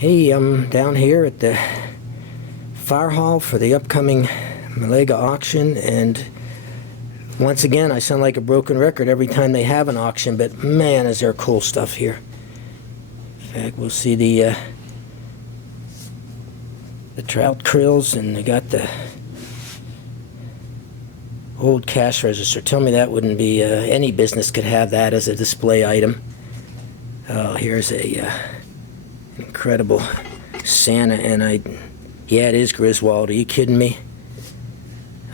Hey, I'm down here at the fire hall for the upcoming Malega auction, and once again I sound like a broken record every time they have an auction, but man, is there cool stuff here. In fact, we'll see the trout krills, and they got the old cash register. Tell me that wouldn't be any business could have that as a display item. Oh, here's a incredible Santa, and yeah, it is Griswold. Are you kidding me?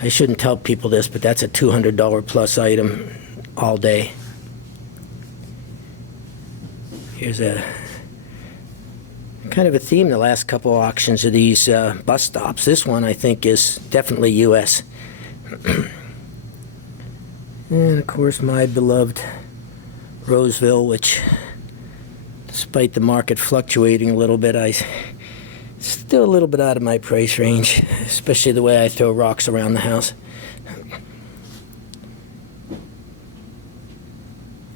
I shouldn't tell people this, but that's a $200 plus item all day. Here's a kind of a theme the last couple auctions of these bus stops. This one I think is definitely U.S. And of course my beloved Roseville, which despite the market fluctuating a little bit, still a little bit out of my price range, especially the way I throw rocks around the house.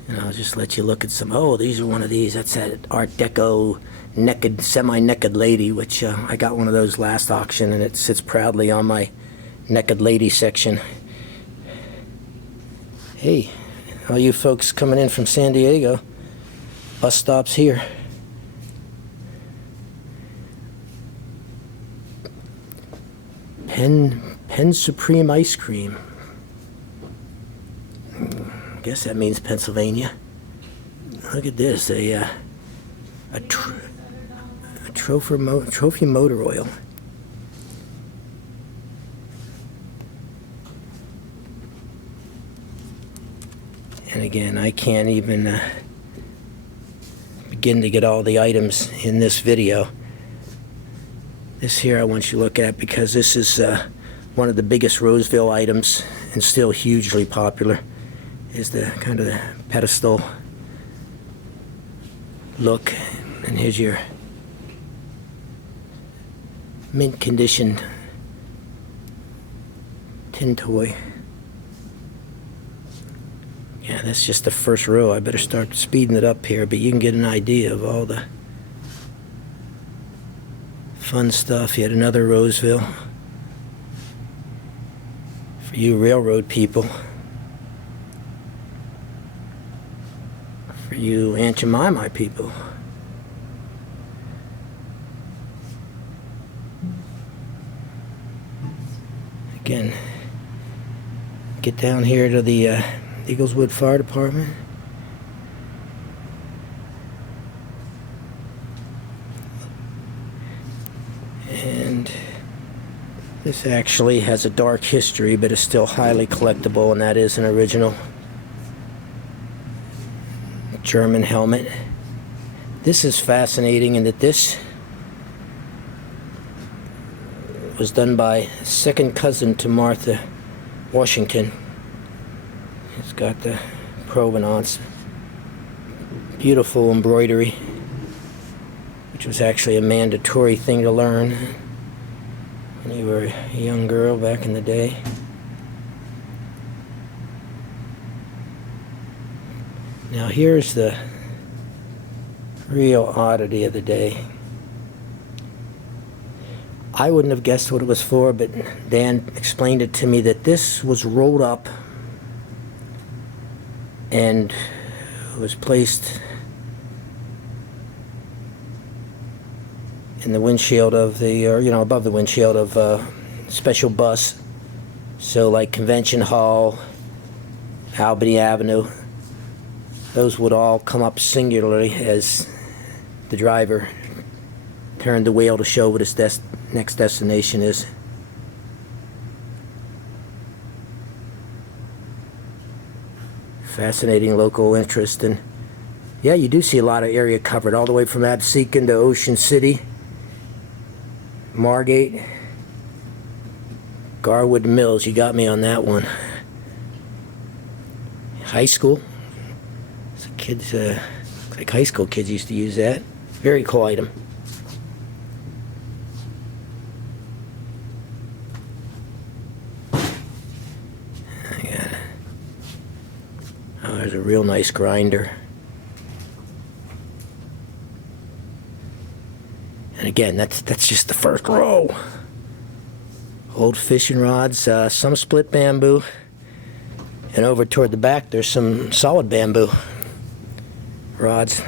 And I'll just let you look at some. Oh, these are one of these. That's that Art Deco naked, semi-naked lady, which I got one of those last auction, and it sits proudly on my naked lady section. Hey, all you folks coming in from San Diego, bus stops here. Penn Supreme ice cream. I guess that means Pennsylvania. Look at this, a trophy motor oil. And again, I can't even begin to get all the items in this video. This here I want you to look at, because this is one of the biggest Roseville items and still hugely popular, is the kind of the pedestal look. And here's your mint condition tin toy. Yeah, that's just the first row. I better start speeding it up here, but you can get an idea of all the fun stuff. Yet another Roseville for you railroad people, for you Aunt Jemima people. Again, get down here to the Eagleswood Fire Department. And this actually has a dark history, but is still highly collectible, and that is an original German helmet. This is fascinating in that this was done by second cousin to Martha Washington. It's got the provenance, beautiful embroidery, which was actually a mandatory thing to learn when you were a young girl back in the day. Now here's the real oddity of the day. I wouldn't have guessed what it was for, but Dan explained it to me that this was rolled up and was placed in the windshield of the, or above the windshield of a special bus. So like Convention Hall, Albany Avenue, those would all come up singularly as the driver turned the wheel to show what his next destination is. Fascinating local interest. And yeah, you do see a lot of area covered, all the way from Absecon to Ocean City, Margate, Garwood Mills. You got me on that one. High school. So kids, like high school kids used to use that. Very cool item. Oh, there's a real nice grinder. And again, that's just the first row. Old fishing rods, some split bamboo. And over toward the back, there's some solid bamboo rods.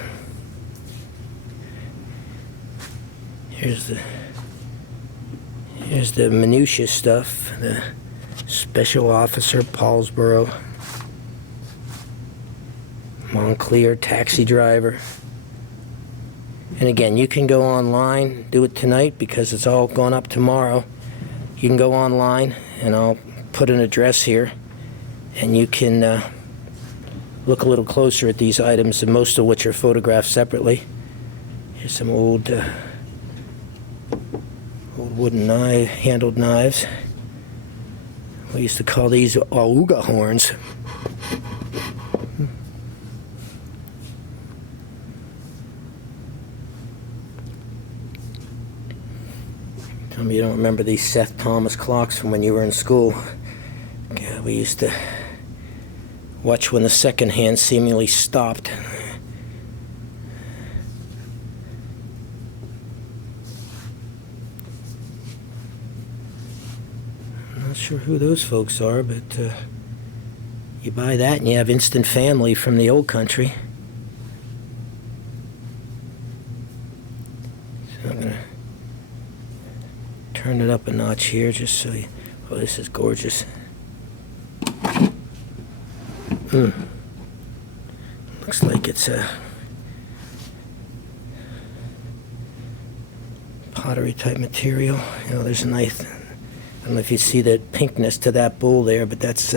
Here's the minutiae stuff. The Special Officer, Paulsboro. Montclair, taxi driver. And again, you can go online, do it tonight because it's all going up tomorrow. You can go online, and I'll put an address here, and you can look a little closer at these items, and most of which are photographed separately. Here's some old wooden handled knives. We used to call these auga horns. Tell me you don't remember these Seth Thomas clocks from when you were in school. God, we used to watch when the second hand seemingly stopped. I'm not sure who those folks are, but you buy that and you have instant family from the old country. So I'm gonna turn it up a notch here just so you... Oh, this is gorgeous. Looks like it's a pottery type material. You know, there's a nice... I don't know if you see the pinkness to that bowl there, but that's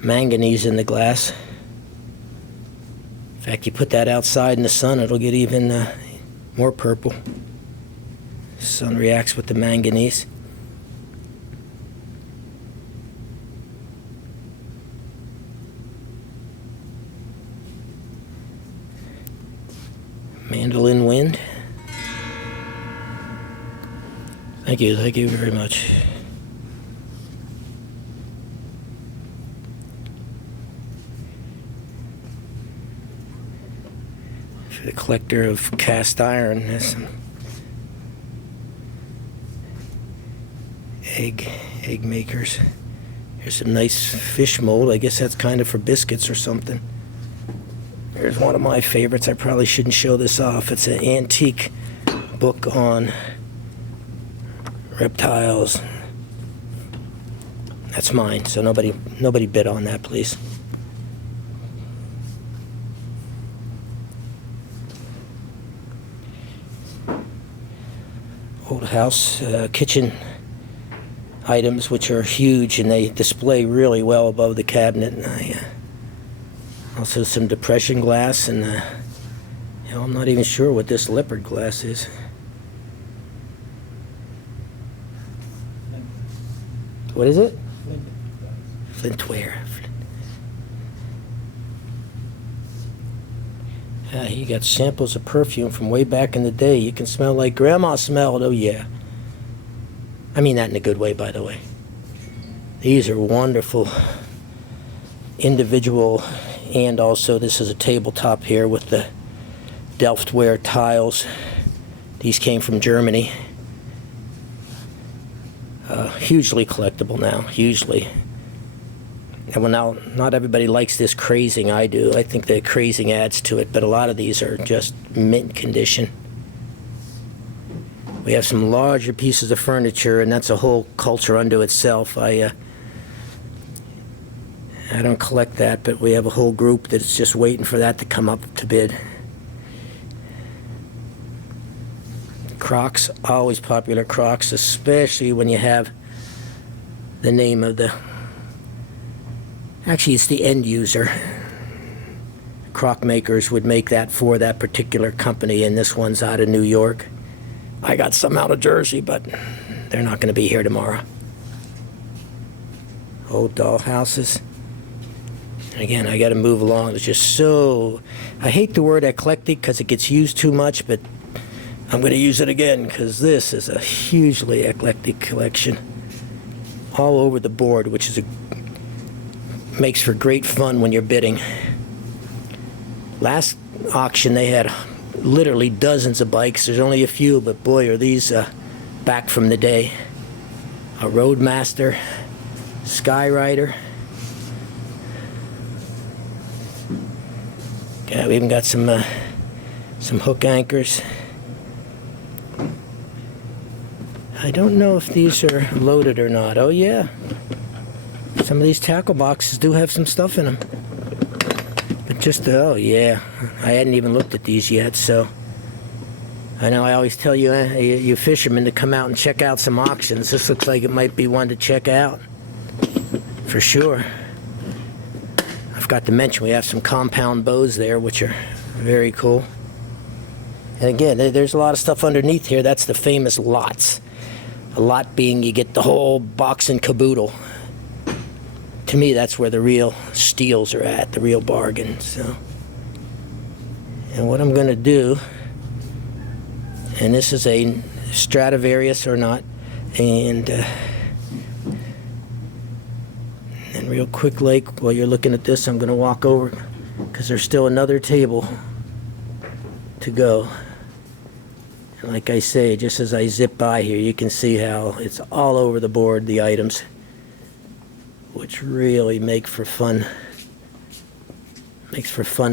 manganese in the glass. In fact, you put that outside in the sun, it'll get even more purple. The sun reacts with the manganese. Mandolin wind. Thank you very much. For the collector of cast iron, there's some egg makers. Here's some nice fish mold. I guess that's kind of for biscuits or something. Here's one of my favorites. I probably shouldn't show this off. It's an antique book on reptiles. That's mine, so nobody bid on that, please. Old house kitchen items, which are huge and they display really well above the cabinet. And also some depression glass, and you know, I'm not even sure what this leopard glass is. What is it? Flintware. You got samples of perfume from way back in the day. You can smell like Grandma smelled. Oh yeah. I mean that in a good way, by the way. These are wonderful individual, and also this is a tabletop here with the Delftware tiles. These came from Germany. Hugely collectible now, hugely. And well, now, not everybody likes this crazing. I do. I think the crazing adds to it, but a lot of these are just mint condition. We have some larger pieces of furniture, and that's a whole culture unto itself. I don't collect that, but we have a whole group that's just waiting for that to come up to bid. Crocs, always popular Crocs, especially when you have the name of the... Actually, it's the end user. Croc makers would make that for that particular company, and this one's out of New York. I got some out of Jersey, but they're not going to be here tomorrow. Old doll houses. And again, I got to move along. It's just so... I hate the word eclectic because it gets used too much, but I'm going to use it again because this is a hugely eclectic collection. All over the board, which is makes for great fun when you're bidding. Last auction, they had literally dozens of bikes. There's only a few, but boy, are these back from the day. A Roadmaster, Skyrider. Yeah, we even got some hook anchors. I don't know if these are loaded or not. Oh yeah, some of these tackle boxes do have some stuff in them. But just, oh yeah, I hadn't even looked at these yet, so. I know I always tell you, you fishermen, to come out and check out some auctions. This looks like it might be one to check out, for sure. I forgot to mention we have some compound bows there, which are very cool. And again, there's a lot of stuff underneath here. That's the famous lots. A lot being you get the whole box and caboodle. To me, that's where the real steals are at, the real bargains. So, and what I'm going to do, and this is a Stradivarius or not, and real quick, Lake, while you're looking at this, I'm going to walk over because there's still another table to go. Like I say, just as I zip by here, you can see how it's all over the board, the items, which really make for fun. Makes for fun